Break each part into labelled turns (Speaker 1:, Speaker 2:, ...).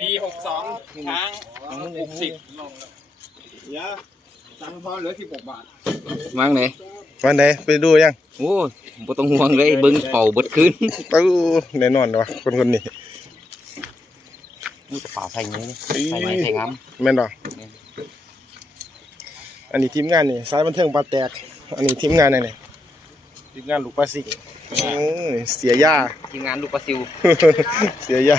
Speaker 1: ปีหกสองช้างหกสิบเดี๋ยวตังค์พอเหลือสิบหกบาท
Speaker 2: วางไหน
Speaker 3: วันไหนไปดูยัง
Speaker 2: โอ้ยบ่ต้องห่วงเลยเบิ่งเป่าเบิดคืน
Speaker 3: ตู้แน่นอนวะคนคนนี้
Speaker 2: นี่กระเป๋าใส่เงี้ยใส่ไม้ใส่งาม
Speaker 3: แม่นบ่อันนี้ทีมงานนี่สายบันเทิงปลาแตก อันนี้ทีมงานไหนนี่ทีมงานลูกปลาสิงโอ้ยเสียย่า
Speaker 2: ทีมงานลูกปลาซิว
Speaker 3: เสียย่า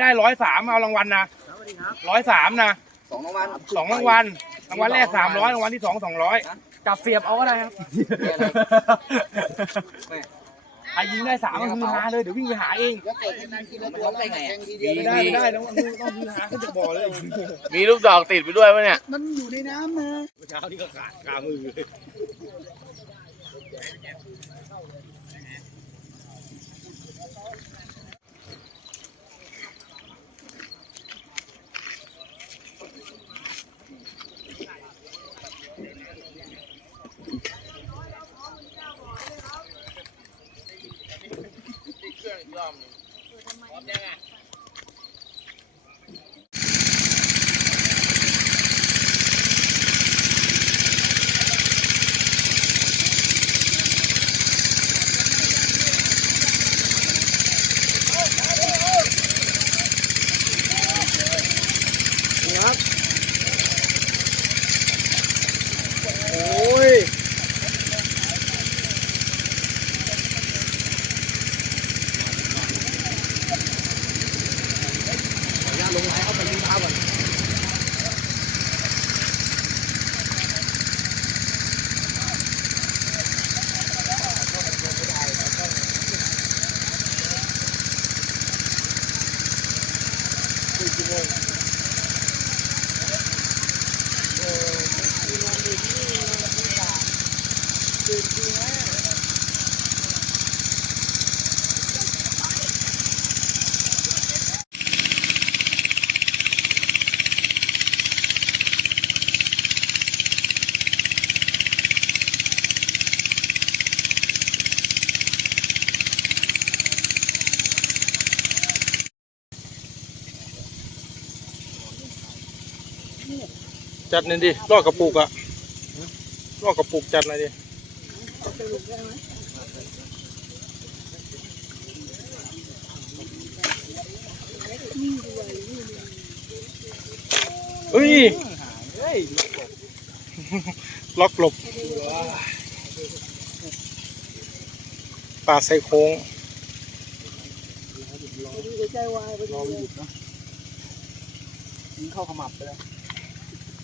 Speaker 1: ได้ร้อยสามเอารางวัลนะร้อยสามนะ
Speaker 2: สองรางวัล
Speaker 1: สองรางวัลรางวัลแรกสามร้อยรางวัลที่สองสองร้อยจับเสียบเอาก็ได้ครับไอยิงได้สามก็คือหาเลยเดี๋ยววิ่งไปหาเอง
Speaker 2: ร้องได้ไง
Speaker 1: ไม่ได้ไม่ได้ต้องต้องคือหาขึ้นจากบ่อเลย
Speaker 4: มีลูกดอกติดไปด้วยปะเนี่ย
Speaker 1: เช้านี่ก็ขาดกามือ เล ย
Speaker 3: จัดหนี่อยดิลอกกระปุกอะลอกกระปุกจัดหน่อยดิเฮ้ยล็อกหลบปลาใส่โค้งเขา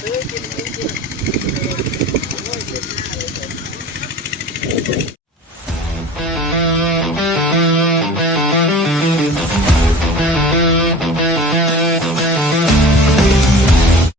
Speaker 1: どれくらいの時間かかるかわからないです。